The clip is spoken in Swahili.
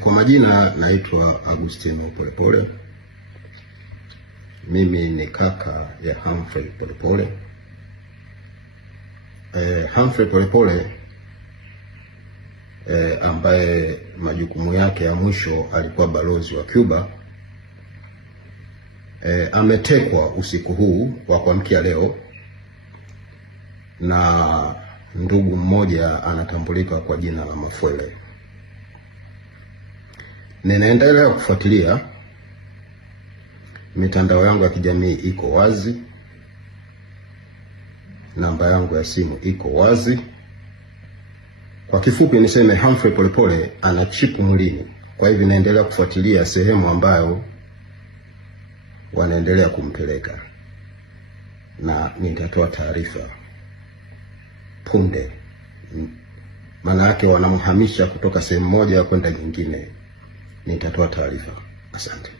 Kwa majina naitwa Agustino Polepole. Mimi ni kaka ya Humphrey Polepole. Humphrey Polepole ambaye majukumu yake ya mwisho alikuwa balozi wa Cuba, ametekwa usiku huu wa kuamkia leo na ndugu mmoja anatambulika kwa jina la Mafwele. Ninaendelea kufuatilia, mitandao yangu ya kijamii iko wazi, namba yangu ya simu iko wazi. Kwa kifupi niseme Humphrey Polepole ana chipu mwilini. Kwa hivyo naendelea kufuatilia sehemu ambayo wanaendelea kumpeleka, na nitatoa taarifa punde. Maana yake wanamhamisha kutoka sehemu moja kwenda nyingine. Nitatoa taarifa. Asante.